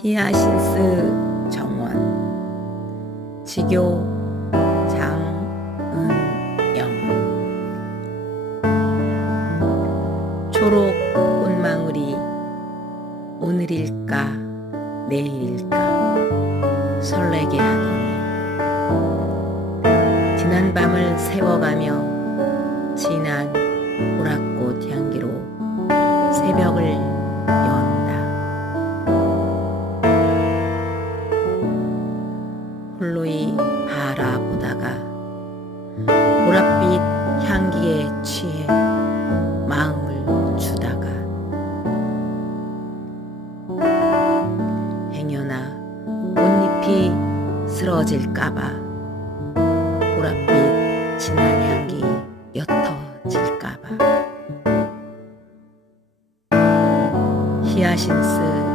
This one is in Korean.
히아신스 정원. 지교 장은영. 초록 꽃망울이 오늘일까 내일일까 설레게 하더니 지난 밤을 세워가며 진한 취해 마음을 주다가 행여나 꽃잎이 쓰러질까봐 보랏빛 진한 향기 옅어질까봐. 히아신스